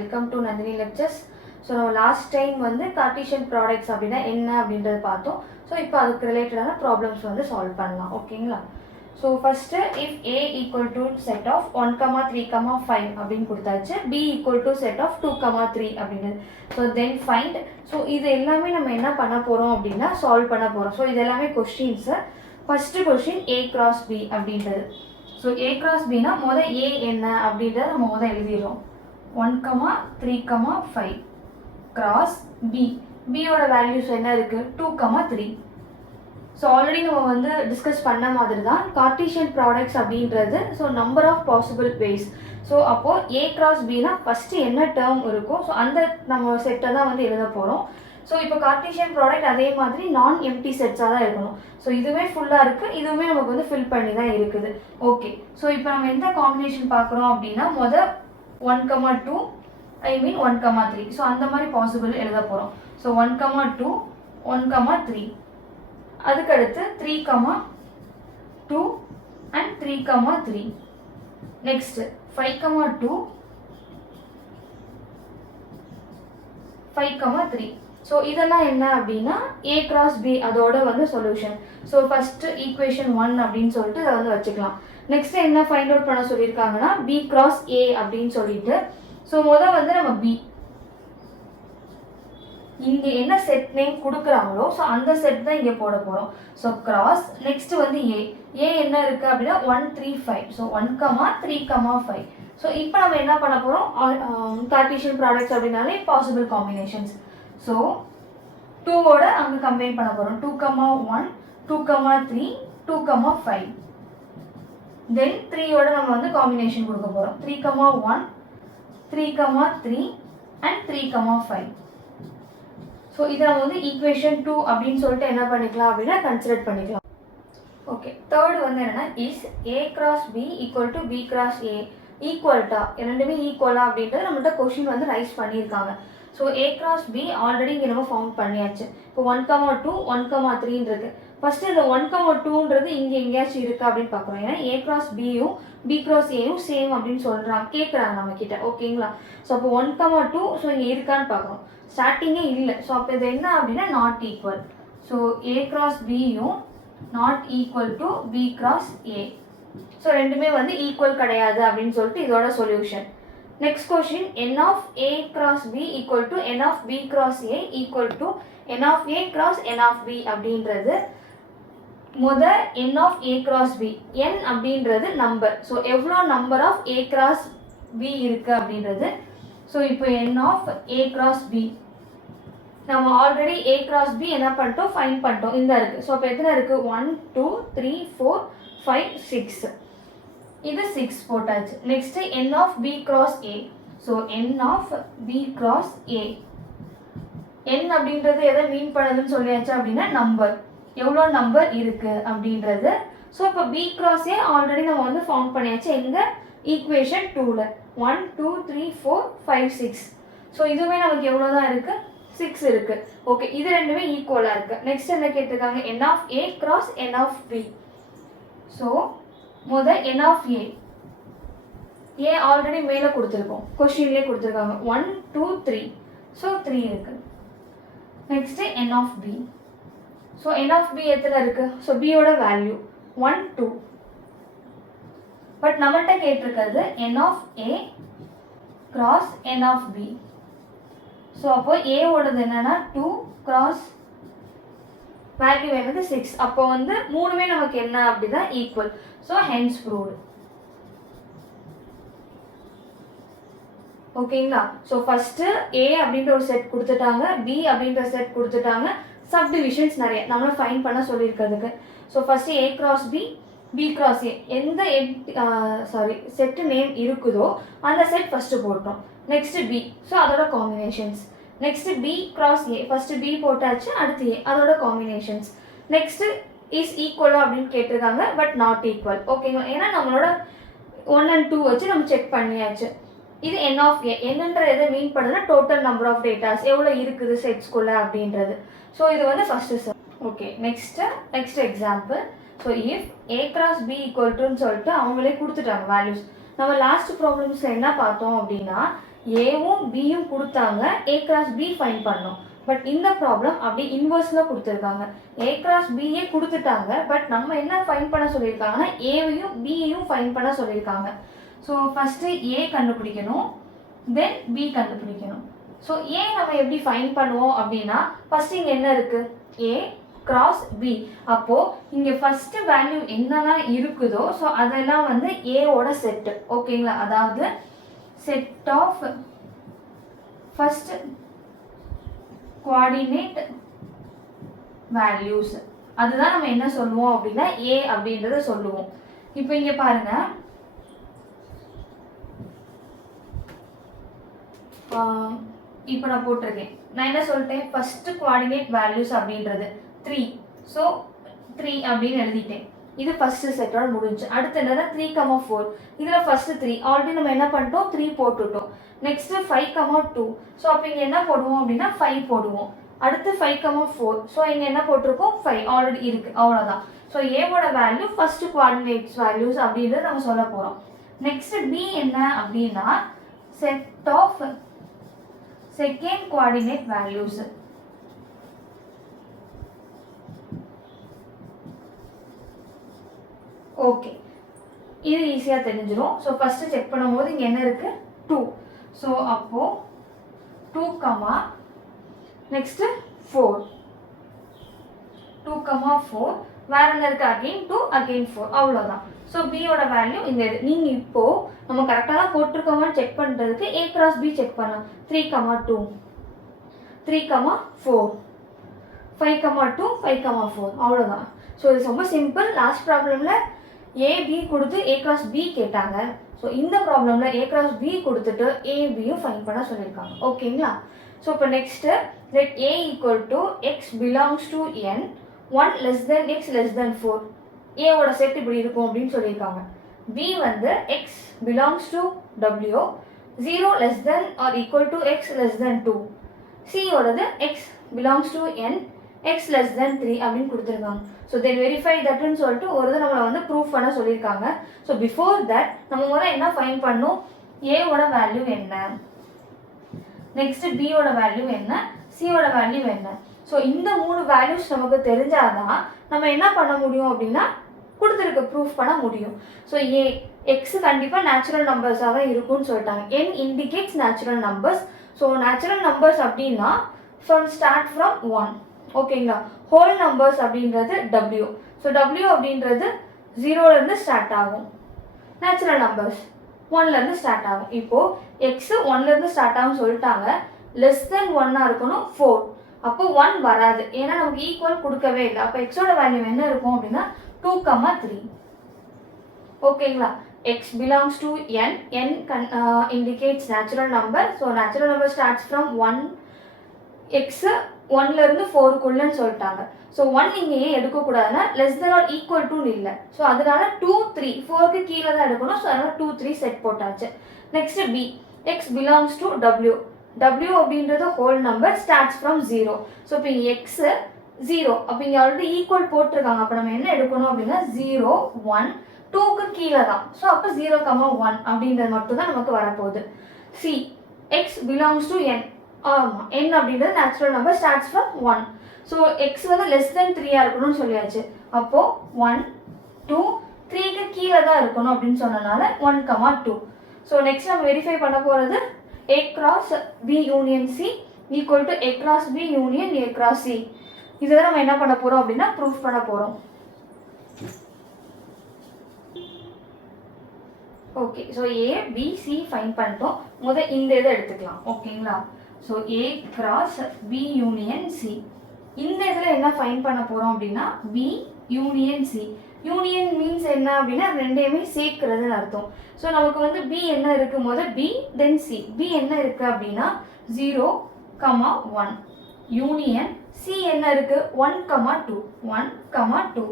Welcome to Nandhini lectures. So நம்ம last time வந்து Cartesian products அப்படின்னா என்ன அப்படின்றத பார்த்தோம். ஸோ இப்போ அதுக்கு ரிலேட்டடான ப்ராப்ளம்ஸ் வந்து சால்வ் பண்ணலாம். ஓகேங்களா? So first if A equal to set of 1,3,5 அப்படின்னு கொடுத்தாச்சு, B equal to set of 2,3 அப்படின்றது. So then find. ஸோ இது எல்லாமே நம்ம என்ன பண்ண போகிறோம் அப்படின்னா சால்வ் பண்ண போகிறோம். ஸோ இது எல்லாமே questions. First question A cross B அப்படின்றது. ஸோ ஏ கிராஸ் பினா மொதல் ஏ என்ன அப்படின்றத நம்ம மொதல் எழுதிடுறோம். 1,3,5 கிராஸ் பி. பியோட வேல்யூஸ் என்ன இருக்குது? 2,3. ஸோ ஆல்ரெடி நம்ம வந்து டிஸ்கஸ் பண்ண மாதிரி தான் கார்ட்டீசியன் ப்ராடக்ட்ஸ் அப்படின்றது. So number of possible ways. So அப்போது ஏ கிராஸ் பினா ஃபஸ்ட்டு என்ன டேர்ம் இருக்கும், ஸோ அந்த நம்ம செட்டை தான் வந்து எழுத போகிறோம். ஸோ இப்போ கார்ட்டீசியன் ப்ராடக்ட் அதே மாதிரி நான் எம்டி செட்ஸாக தான் இருக்கணும். ஸோ இதுவே ஃபுல்லாக இருக்குது, இதுவுமே நமக்கு வந்து ஃபில் பண்ணி தான் இருக்குது. ஓகே, ஸோ இப்போ நம்ம எந்த காம்பினேஷன் பார்க்குறோம் அப்படின்னா மொதல் 1,2 1,3. ஸோ அந்த மாதிரி பாசிபிள் எழுத போகிறோம். ஸோ 1,2 1,3. அதுக்கடுத்து 3,2 அண்ட் 3,3. நெக்ஸ்ட்டு 5,2 5,3. ஸோ இதெல்லாம் என்ன அப்படின்னா ஏ கிராஸ் பி அதோட வந்து சொல்யூஷன். ஸோ ஃபஸ்ட்டு ஈக்குவேஷன் 1 அப்படின்னு சொல்லிட்டு அதை வந்து வச்சுக்கலாம். நெக்ஸ்ட் என்ன ஃபைண்ட் அவுட் பண்ண சொல்லியிருக்காங்கன்னா பி கிராஸ் ஏ அப்படின்னு சொல்லிட்டு. ஸோ முதல் வந்து நம்ம பி இங்கே என்ன செட் நேம் கொடுக்குறாங்களோ ஸோ அந்த செட் தான் இங்கே போட போகிறோம். ஸோ கிராஸ் நெக்ஸ்ட் வந்து ஏ. ஏ என்ன இருக்குது அப்படின்னா 1,3,5. ஸோ 1,3,5. ஸோ இப்போ நம்ம என்ன பண்ண போகிறோம், கார்ட்டீசியன் ப்ராடக்ட்ஸ் அப்படின்னாலே பாசிபிள் காம்பினேஷன்ஸ். ஸோ 2ஓட அங்கே கம்பைன் பண்ண போகிறோம். 2,1 2,3 2,5. தென் 3ஓட நம்ம வந்து காம்பினேஷன் கொடுக்க போகிறோம். 3,1 3,3 அண்ட் 3,5. ஸோ இதை நம்ம வந்து ஈக்குவேஷன் 2 அப்படின்னு சொல்லிட்டு என்ன பண்ணிக்கலாம் அப்படின்னா கன்சிடர் பண்ணிக்கலாம். ஓகே, தேர்டு வந்து என்னென்னா is a cross b equal to b cross a ஈக்குவல்ட்டா, ரெண்டுமே ஈக்குவலா அப்படின்றது நம்மகிட்ட கொஷின் வந்து ரைஸ் பண்ணியிருக்காங்க. ஸோ ஏ கிராஸ் பி ஆல்ரெடி இங்கே நம்ம ஃபவுண்ட் பண்ணியாச்சு. இப்போ 1,2 1,3 இருக்கு. ஃபஸ்ட்டு இந்த 1,2ன்றது இங்கே எங்கேயாச்சும் இருக்கா அப்படின்னு பார்க்குறோம். ஏன்னா ஏ கிராஸ் பியும் பி கிராஸ் ஏயும் சேம் அப்படின்னு சொல்கிறாங்க, கேட்குறாங்க நம்ம கிட்ட. ஓகேங்களா? ஸோ அப்போ 1,2 ஸோ இங்கே இருக்கான்னு பார்க்குறோம். ஸ்டார்டிங்கே இல்லை. ஸோ அப்போ இது என்ன அப்படின்னா not equal. So A cross பியும் not equal to b cross a. So ரெண்டுமே வந்து ஈக்குவல் கிடையாது அப்படின்னு சொல்லிட்டு இதோட solution. Next question n of a cross b equal to n of b cross a equal to n of a cross n of b அப்படின்றது முதல் n of a cross b. n அப்படின்றது number. So எவ்வளோ number of a cross b இருக்குது அப்படின்றது. So இப்போ n of a cross b நம்ம already a cross b என்ன பண்ணிட்டோம், ஃபைண்ட் பண்ணிட்டோம். இந்த இருக்குது. ஸோ அப்போ எத்தனை இருக்குது? 1 2 3 4 5 6. இது 6 போட்டாச்சு. Next n of b cross a. So n of b cross a. n அப்படின்றது எதை மீன் பண்ணுதுன்னு சொல்லியாச்சு அப்படின்னா நம்பர், எவ்வளோ நம்பர் இருக்குது அப்படின்றது. ஸோ இப்போ b கிராஸ் a ஆல்ரெடி நம்ம வந்து ஃபவுண்ட் பண்ணியாச்சு எங்கே? ஈக்குவேஷன் 2ல் 1 2 3 4 5 6. ஸோ இதுவுமே நமக்கு எவ்வளோ தான் இருக்குது? 6 இருக்குது. ஓகே, இது ரெண்டுமே ஈக்குவலாக இருக்குது. நெக்ஸ்ட் என்ன கேட்டிருக்காங்க? n of a cross n of b. So முதல் n of a. a already மேலே கொடுத்துருக்கோம், கொஸ்டின்லேயே கொடுத்துருக்காங்க 1 2 3. ஸோ 3 இருக்குது. Next n of b. So n of b எத்தனை இருக்குது? ஸோ பியோட வேல்யூ 1 2. பட் நம்மள்கிட்ட கேட்டிருக்கிறது n of a cross n of b. So அப்போ ஏவோடது என்னன்னா 2 கிராஸ் வேல்யூ என்னது 6. அப்போ வந்து மூணுமே நமக்கு என்ன அப்படிதான் ஈக்குவல். So hence proved. ஓகேங்களா? ஸோ ஃபஸ்ட்டு ஏ அப்படின்ற ஒரு செட் கொடுத்துட்டாங்க, பி அப்படின்ற செட் கொடுத்துட்டாங்க, சப் டிவிஷன்ஸ் நிறைய நம்மளை ஃபைன் பண்ண சொல்லியிருக்கிறதுக்கு. So first a cross b b cross a எந்த செட்டு நேம் இருக்குதோ அந்த செட் ஃபஸ்ட்டு போட்டோம். நெக்ஸ்ட்டு பி, ஸோ அதோட combinations. Next b cross a, first b போட்டாச்சு, அடுத்து ஏ, அதோட காம்பினேஷன்ஸ். நெக்ஸ்ட்டு இஸ் ஈக்குவலா அப்படின்னு கேட்டிருக்காங்க, பட் நாட் ஈக்குவல். ஓகேங்களா? ஏன்னா நம்மளோட 1 and 2 வச்சு நம்ம செக் பண்ணியாச்சு. இது n ஆஃப் ஏ. என்னன்ற எதை மீன் பண்ணுதுன்னா டோட்டல் நம்பர் ஆஃப் டேட்டாஸ் எவ்வளோ இருக்குது செட்ஸ்குள்ளே அப்படின்றது. ஸோ இது வந்து first set. Okay, next example. So if a cross b equal டுன்னு சொல்லிட்டு அவங்களே கொடுத்துட்டாங்க வேல்யூஸ். நம்ம லாஸ்ட் ப்ராப்ளம்ஸில் என்ன பார்த்தோம் அப்படின்னா ஏவும் பியும் கொடுத்தாங்க, ஏ கிராஸ் பி ஃபைன் பண்ணோம். பட் இந்த ப்ராப்ளம் அப்படி இன்வர்ஸில் கொடுத்துருக்காங்க. ஏ கிராஸ் பியே கொடுத்துட்டாங்க, பட் நம்ம என்ன ஃபைன் பண்ண சொல்லியிருக்காங்கன்னா ஏவையும் பியையும் ஃபைன் பண்ண சொல்லியிருக்காங்க. ஸோ ஃபஸ்ட்டு ஏ கண்டுபிடிக்கணும், தென் பி கண்டுபிடிக்கணும். ஸோ ஏ நம்ம எப்படி ஃபைன் பண்ணுவோம் அப்படின்னா, ஃபஸ்ட்டு இங்கே என்ன இருக்குது, ஏ கிராஸ் பி. அப்போது இங்கே ஃபஸ்ட்டு வேல்யூ என்னெல்லாம் இருக்குதோ ஸோ அதெல்லாம் வந்து ஏவோட செட்டு. ஓகேங்களா, அதாவது set of first coordinate values, அதுதான் நம்ம என்ன சொல்லுவோம் அப்படின்னா ஏ அப்படின்றத சொல்லுவோம். இப்போ இங்கே பாருங்க, இப்போ நான் போட்டிருக்கேன், நான் என்ன சொல்லிட்டேன், ஃபஸ்ட்டு கோஆர்டினேட் வேல்யூஸ் அப்படின்றது 3. ஸோ 3 அப்படின்னு எழுதிட்டேன். இது ஃபஸ்ட்டு செட்டோட முடிஞ்சு. அடுத்து என்னன்னா 3,4. இதில் ஃபஸ்ட்டு 3 ஆல்ரெடி நம்ம என்ன பண்ணிட்டோம், 3 போட்டுட்டோம். நெக்ஸ்ட்டு 5,2. ஸோ அப்போ இங்கே என்ன போடுவோம் அப்படின்னா 5 போடுவோம். அடுத்து 5,4. ஸோ இங்கே என்ன போட்டிருக்கோம், 5 ஆல்ரெடி இருக்குது, அவ்வளோதான். ஸோ ஏவோட வேல்யூ ஃபஸ்ட்டு கோஆர்டினேட்ஸ் வேல்யூஸ் அப்படின்றத நம்ம சொல்ல போகிறோம். நெக்ஸ்ட்டு பி என்ன அப்படின்னா set of second coordinate values. Okay, இது ஈஸியாக தெரிஞ்சிடும். ஸோ ஃபஸ்ட்டு செக் பண்ணும்போது இங்கே என்ன இருக்குது, 2. ஸோ அப்போது 2, நெக்ஸ்ட்டு 4. 2, 4. வேறு என்ன இருக்குது, அகெயின் 2, அகெயின் 4, அவ்வளோதான். ஸோ பியோட வேல்யூ இந்த இது. நீங்கள் இப்போது நம்ம கரெக்டாக தான் போட்டிருக்கோமான்னு செக் பண்ணுறதுக்கு ஏ கிராஸ் பி செக் பண்ணலாம். 3,2, 3,4, 5,2, 5,4, அவ்வளோதான். ஸோ இது ரொம்ப சிம்பிள். லாஸ்ட் ப்ராப்ளமில் ஏபி கொடுத்து ஏ கிராஸ் பி கேட்டாங்க. ஸோ இந்த ப்ராப்ளமில் ஏ கிராஸ் பி கொடுத்துட்டு ஏபியும் ஃபைன் பண்ண சொல்லியிருக்காங்க. ஓகேங்களா, ஸோ இப்போ next let A equal to X belongs to N 1 less than x less than 4. ஏவோட செட் இப்படி இருக்கும் அப்படின்னு சொல்லியிருக்காங்க. பி வந்து X belongs to W 0 less than or equal to x less than 2. சியோடது x belongs to N x less than 3 அப்படின்னு கொடுத்துருக்காங்க. So then verify தட்னு சொல்லிட்டு ஒரு இது நம்மளை வந்து ப்ரூஃப் பண்ண சொல்லியிருக்காங்க. ஸோ பிஃபோர் தட் நம்ம முதல்ல என்ன ஃபைன் பண்ணும், ஏவோட வேல்யூ என்ன, நெக்ஸ்ட்டு பியோட வேல்யூ என்ன, சியோட வேல்யூ என்ன. ஸோ இந்த 3 வேல்யூஸ் நமக்கு தெரிஞ்சாதான் நம்ம என்ன பண்ண முடியும் அப்படின்னா கொடுத்துருக்க ப்ரூஃப் பண்ண முடியும். ஸோ ஏ எக்ஸ் கண்டிப்பாக நேச்சுரல் நம்பர்ஸாக தான் இருக்கும்னு சொல்லிட்டாங்க. N indicates natural numbers. So natural numbers அப்படின்னா ஸ்டார்ட் ஃப்ரம் 1. ஓகேங்களா, ஹோல் நம்பர்ஸ் அப்படின்றது டபிள்யூ. ஸோ டபிள்யூ அப்படின்றது 0லேருந்து ஸ்டார்ட் ஆகும். நேச்சுரல் நம்பர்ஸ் 1லேருந்து ஸ்டார்ட் ஆகும். இப்போது எக்ஸு 1லேருந்து ஸ்டார்ட் ஆகும்னு சொல்லிட்டாங்க. லெஸ் தென் 1 இருக்கணும் 4. அப்போ 1 வராது, ஏன்னா நமக்கு ஈக்குவல் கொடுக்கவே இல்லை. அப்போ எக்ஸோட வேல்யூ என்ன இருக்கும் அப்படின்னா 2, 3. ஓகேங்களா, x belongs to N, N indicates natural number. So natural number starts from 1. X 1லேருந்து 4க்குள்ளன்னு சொல்லிட்டாங்க. ஸோ 1 இங்கே ஏன் எடுக்கக்கூடாதுன்னா லெஸ் தென் ஆர் ஈக்குவல் டுன்னு இல்லை. ஸோ அதனால 2, 3 4க்கு கீழே தான் எடுக்கணும். ஸோ அதனால 2, 3 செட் போட்டாச்சு. Next b x belongs to W. W அப்படின்றது whole number starts from 0. So இப்போ இங்கே எக்ஸு 0, அப்போ இங்கே ஆல்ரெடி ஈக்குவல் போட்டிருக்காங்க. அப்போ நம்ம என்ன எடுக்கணும் அப்படின்னா 0, 1, 2க்கு கீழே தான். ஸோ அப்போ 0, 1 அப்படின்றது மட்டும் தான் நமக்கு வரப்போகுது. சி எக்ஸ் பிலாங்ஸ் டு என். ஆமாம், என் அப்படின்றது natural number starts from 1. So X வந்து லெஸ் தென் 3 இருக்கணும்னு சொல்லியாச்சு. அப்போது 1, 2, 3க்கு கீழே தான் இருக்கணும் அப்படின்னு சொன்னனால 1, 2. ஸோ நெக்ஸ்ட் நம்ம வெரிஃபை பண்ண போகிறது A cross B union C equal to A cross B union A cross C. இதை நம்ம என்ன பண்ண போகிறோம் அப்படின்னா ப்ரூஃப் பண்ண போகிறோம். Okay, so A, B, C fine பண்ணிட்டோம். முதல் இந்த இதை எடுத்துக்கலாம். ஓகேங்களா, so A cross B union C. இந்த இதில் என்ன ஃபைன் பண்ண போகிறோம் அப்படின்னா B union C. Union means என்ன அப்படின்னா ரெண்டையுமே சேர்க்கிறதுன்னு அர்த்தம். ஸோ நமக்கு வந்து B என்ன இருக்கும் போது B தென் C. B என்ன இருக்குது அப்படின்னா 0, 1. யூனியன் C என்ன இருக்குது 1, 2. 1, 2.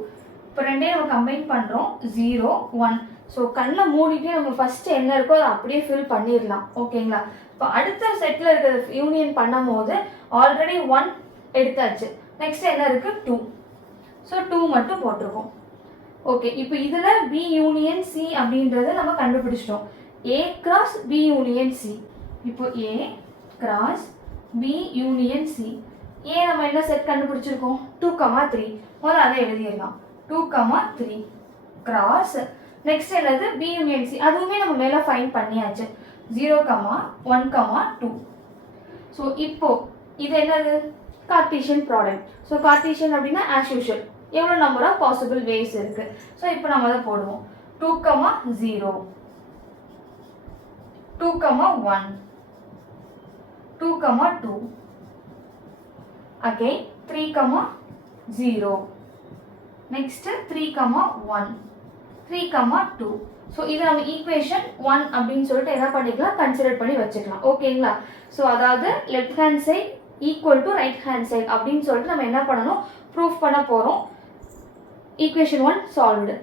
இப்போ ரெண்டையும் நம்ம கம்பைன் பண்ணுறோம் 0, 1. ஸோ கண்ணில் மூடிட்டு நம்ம ஃபஸ்ட்டு என்ன இருக்கோ அதை அப்படியே ஃபில் பண்ணிடலாம். ஓகேங்களா, இப்போ அடுத்த செட்டில் இருக்கிற யூனியன் பண்ணும் போது ஆல்ரெடி 1 எடுத்தாச்சு. நெக்ஸ்ட் என்ன இருக்குது 2. ஸோ 2 மட்டும் போட்டிருக்கோம். ஓகே, இப்போ இதில் B யூனியன் C அப்படின்றத நம்ம கண்டுபிடிச்சிட்டோம். A cross B union C. இப்போ A cross B union C. ஏ நம்ம என்ன செட் கண்டுபிடிச்சிருக்கோம் 2,3. முதல்ல அதை எழுதிடலாம். 2,3 கிராஸ் நெக்ஸ்ட் என்னது B யூனியன் C. அதுவுமே நம்ம மேலே ஃபைண்ட் பண்ணியாச்சு. 0,1,2. ஸோ இப்போ இது என்னது கார்ட்டீசியன் ப்ராடக்ட். ஸோ கார்ட்டீசியன் அப்படின்னா ஆஸ் யூஷுவல் எவ்வளோ நம்பர் ஆஃப் பாசிபிள் வேஸ் இருக்கு. ஸோ இப்போ நம்ம அதை போடுவோம். 2,0 2,1 2,2 again 3,0 next 3,1 3,2. ஸோ இது நம்ம ஈக்குவேஷன் 1 அப்படின்னு சொல்லிட்டு என்ன பண்ணிக்கலாம் கன்சிடர் பண்ணி வச்சுக்கலாம். ஓகேங்களா? ஸோ அதாவது left hand side equal to right hand side அப்படின்னு சொல்லிட்டு நம்ம என்ன பண்ணணும் ப்ரூஃப் பண்ண போகிறோம். Equation 1 solved.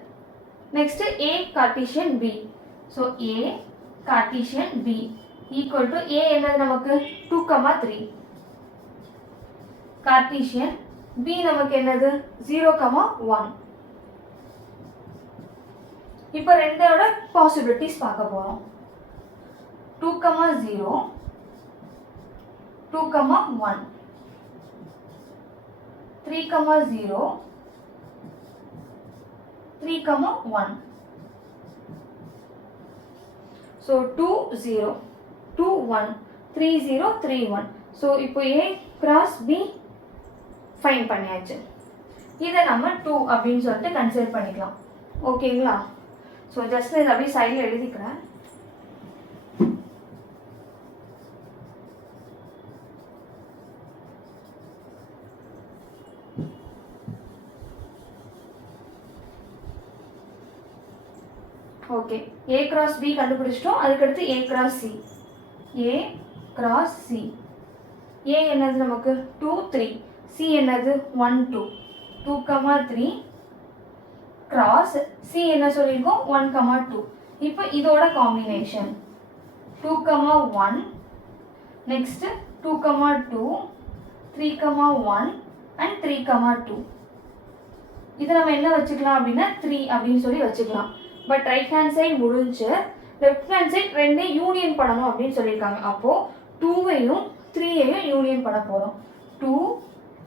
Next A Cartesian B. So A Cartesian B equal to A என்னது நமக்கு 2,3. கார்ட்டீசியன் B நமக்கு என்னது 0,1. இப்போ ரெண்டோட பாசிபிலிட்டிஸ் பார்க்க போறோம். 2,0 2,1 3,0 3,1. So 2,0 2,1 3,0 3,1. So இப்போ A cross B ஃபைண்ட் பண்ணியாச்சு. இதை நம்ம 2 அப்படின்னு சொல்லிட்டு கன்சிடர் பண்ணிக்கலாம். ஓகேங்களா? ஸோ ஜஸ்ட் இதை அப்படியே சைடில் எழுதிக்கிறேன். ஓகே, A கிராஸ் B கண்டுபிடிச்சிட்டோம். அதுக்கடுத்து A cross C. A cross C. A என்னது நமக்கு 2 3. C என்னது 1 2. 2,3 கிராஸ் C என்ன சொல்லியிருக்கோம் 1,2. இப்போ இதோட காம்பினேஷன் 2,1 நெக்ஸ்ட் 2,2 3,1 அண்ட் 3,2. இதை நம்ம என்ன வச்சுக்கலாம் அப்படின்னா 3 அப்படின்னு சொல்லி வச்சுக்கலாம். பட் ரைட் ஹேண்ட் சைட் முடிஞ்சு லெஃப்ட் ஹேண்ட் சைட் ரெண்டையும் யூனியன் பண்ணணும் அப்படின்னு சொல்லியிருக்காங்க. அப்போது 2வையும் 3ஐயும் யூனியன் பண்ண போகிறோம். 2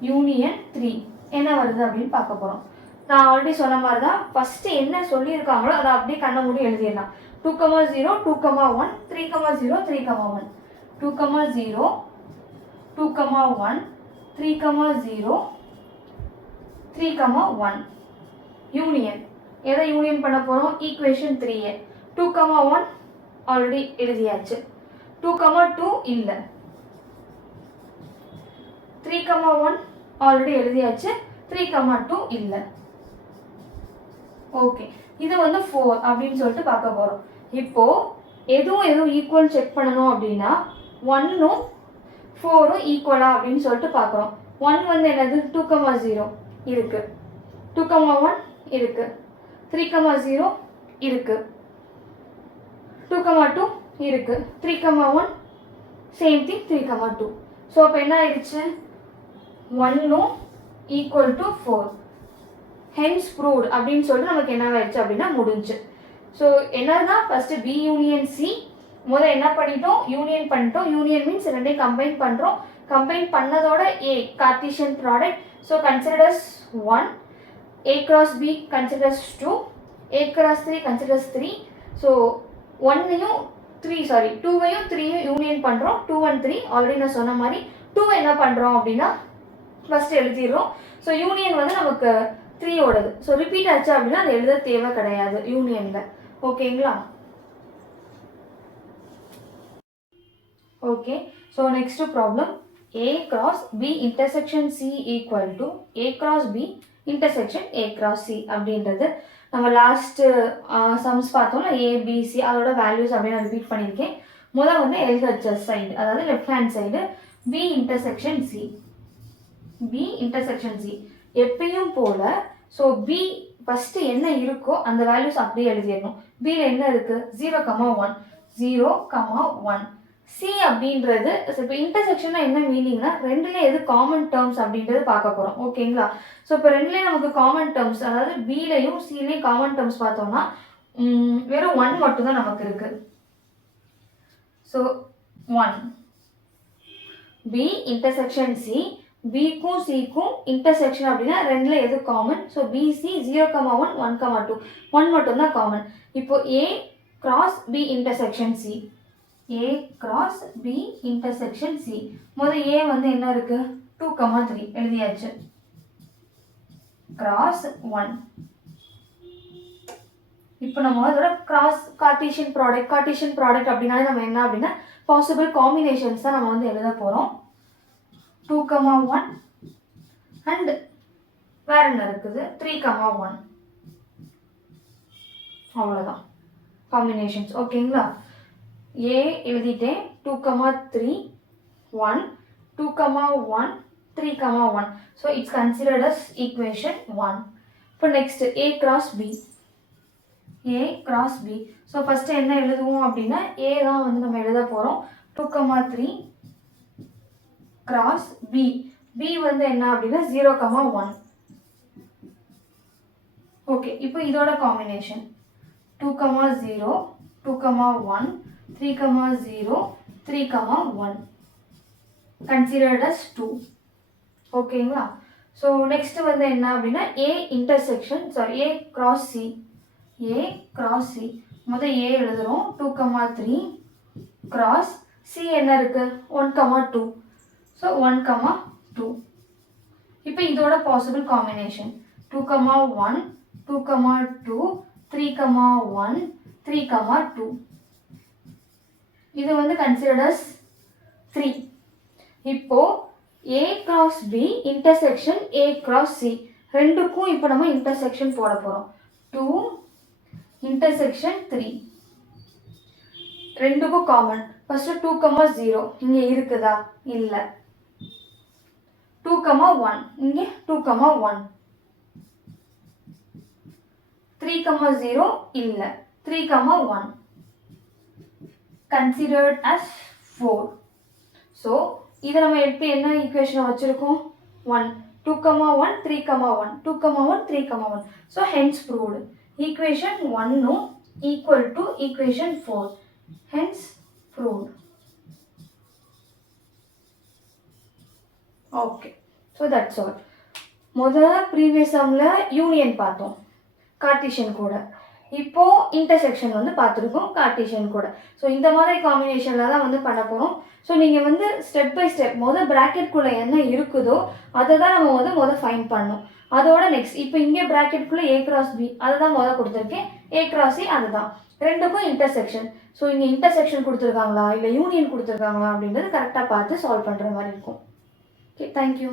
யூனியன் 3 என்ன வருது அப்படின்னு பார்க்க போகிறோம். நான் ஆல்ரெடி சொன்ன மாதிரி தான் ஃபஸ்ட்டு என்ன சொல்லியிருக்காங்களோ அதை அப்படியே கண்ண மூடி எழுதிடலாம். 2,0 2,1 3,0 3,1 2,0 2,1 3,0 3,1 யூனியன். எதை யூனியன் பண்ண போகிறோம் ஈக்குவேஷன் 3. 2,1 ஆல்ரெடி எழுதியாச்சு. 2,2 இல்லை. 3,1 ஆல்ரெடி எழுதியாச்சு. 3,2 இல்லை. ஓகே, இது வந்து 4 அப்படின்னு சொல்லிட்டு பார்க்க போகிறோம். இப்போது எதுவும் ஈக்குவல் செக் பண்ணணும் அப்படின்னா 1ம் 4ம் ஈக்குவலா அப்படின்னு சொல்லிட்டு பார்க்குறோம். 1 வந்து என்னது 2,0 இருக்கு, 2,1 இருக்கு, 3,0 இருக்கு, 2,2 இருக்கு, 3,1 சேம் திங் 3,2. ஸோ அப்போ என்ன ஆயிடுச்சு 1ம் ஈக்குவல் டு 4. ஹென்ஸ் ப்ரூவ்ட் அப்படின்னு சொல்லிட்டு நமக்கு என்ன ஆயிடுச்சு அப்படின்னா முடிஞ்சு. ஸோ என்னதான் ஃபர்ஸ்ட் B யூனியன் C முதல்ல என்ன பண்ணிட்டோம் யூனியன் பண்ணிட்டோம். யூனியன் மீன்ஸ் ரெண்டையும் கம்பைன் பண்ணுறோம். கம்பைன் பண்ணதோட A Cartesian product. So considers 1. A cross B considers 2. A cross 3 considers 3. So 1ஐயும் 2வையும் 3ஐயும் union பண்ணுறோம். 2 and 3 ஆல்ரெடி நான் சொன்ன மாதிரி 2 என்ன பண்ணுறோம் அப்படின்னா ஃபஸ்ட்டு எழுதிடுறோம். ஸோ யூனியன் வந்து நமக்கு 3ஓடது. ஸோ ரிப்பீட் ஆச்சு அப்படின்னா அது எழுத தேவை கிடையாது யூனியனில். ஓகேங்களா? Okay, so next problem A cross B intersection C equal to A cross B intersection A cross C அப்படின்றது நம்ம லாஸ்ட்டு சம்ஸ் பார்த்தோம்னா ABC அதோட வேல்யூஸ் அப்படியே நான் ரிப்பீட் பண்ணியிருக்கேன். முதல் வந்து LHS சைடு அதாவது left hand side B intersection C. B intersection C எப்பயும் போல. ஸோ B ஃபஸ்ட்டு என்ன இருக்கோ அந்த வேல்யூஸ் அப்படியே எழுதிடணும். Bயில் என்ன இருக்குது 0,1 0,1. C அப்படின்றது இப்போ இன்டர்செக்ஷனில் என்ன மீனிங்னா ரெண்டுலேயே எது காமன் டேர்ம்ஸ் அப்படின்றது பார்க்க போகிறோம். ஓகேங்களா? ஸோ இப்போ ரெண்டுலேயும் நமக்கு காமன் டேர்ம்ஸ் அதாவது Bலையும் Cலையும் காமன் டேர்ம்ஸ் பார்த்தோம்னா வெறும் 1 மட்டும்தான் நமக்கு இருக்குது. ஸோ 1. B intersection C, Bக்கும் Cக்கும் இன்டர்செக்ஷன் அப்படின்னா ரெண்டில் எது காமன்? ஸோ BC 0,1 1,2 1 மட்டும்தான் காமன். இப்போ A cross B intersection C, A cross B intersection C. முதல் A வந்து என்ன இருக்கு? 2,3 எழுதியாச்சு. cross 1. இப்போ நம்ம அதோட கிராஸ் கார்ட்டீசியன் ப்ராடக்ட் அப்படின்னா நம்ம என்ன அப்படின்னா பாசிபிள் காம்பினேஷன்ஸ் தான் நம்ம வந்து எழுத போகிறோம். 2,1 அண்ட் வேற என்ன இருக்குது? 3,1. அவ்வளோதான் காம்பினேஷன்ஸ். ஓகேங்களா? ஏ எழுதிட்டேன். 2,3 1 2,1 3,1. So it's considered as equation 1. இப்போ next A cross B. A cross B. So first என்ன எழுதுவோம் அப்படின்னா A தான் வந்து நம்ம எழுத போகிறோம். 2,3 cross B. B வந்து என்ன அப்படின்னா 0,1. ஓகே, இப்போ இதோட காம்பினேஷன் 2,0 2,1 3,0 3,1 கன்சிடர்ட் அஸ் 2. ஓகேங்களா? ஸோ நெக்ஸ்ட் வந்து என்ன அப்படின்னா A intersection A cross C. A cross C. முதல் A எழுதுகிறோம். 2,3 cross C என்ன இருக்கு? 1,2. ஸோ 1,2. இப்போ இதோட பாசிபிள் காம்பினேஷன் 2,1 2,2 3,1 3,2. இது வந்து கன்சிடர்ட் அஸ் 3. இப்போ A cross B intersection A cross C ரெண்டுக்கும் இப்போ நம்ம இன்டர்செக்ஷன் போட போகிறோம். 2 intersection 3 ரெண்டுக்கும் காமன். ஃபர்ஸ்ட் 2,0 இங்கே இருக்குதா? இல்லை. 2,1 இங்கே 2,1 3,0 இல்லை. 3,1 கன்சிடர்ட் அஸ் 4. ஸோ இதை நம்ம எப்படி என்ன ஈக்குவேஷனை வச்சுருக்கோம்? 1 2,1 3,1 2,1 3,1. So hence proved. Equation 1 equal to equation 4. Hence proved. Okay, so that's all. முதல்ல ப்ரீவியஸ் சம்மில் யூனியன் பார்த்தோம் கார்ட்டீசியன் கூட. இப்போ இன்டர்செக்ஷன் வந்து பார்த்துருக்கோம் கார்ட்டீசியன் கூட. ஸோ இந்த மாதிரி காம்பினேஷனில் தான் வந்து பண்ண போகிறோம். ஸோ நீங்கள் வந்து ஸ்டெப் பை ஸ்டெப் முதல் ப்ராக்கெட்குள்ளே என்ன இருக்குதோ அதை தான் நம்ம முதல் ஃபைன் பண்ணணும். அதோட நெக்ஸ்ட் இப்போ இங்கே ப்ராக்கெட்குள்ளே A cross B அதை தான் கொடுத்துருக்கேன். A cross C அதுதான். ரெண்டுக்கும் இன்டர்செக்ஷன். ஸோ இங்கே இன்டர்செக்ஷன் கொடுத்துருக்காங்களா இல்லை யூனியன் கொடுத்துருக்காங்களா அப்படின்றது கரெக்டாக பார்த்து சால்வ் பண்ணுற மாதிரி இருக்கும். Okay, thank you.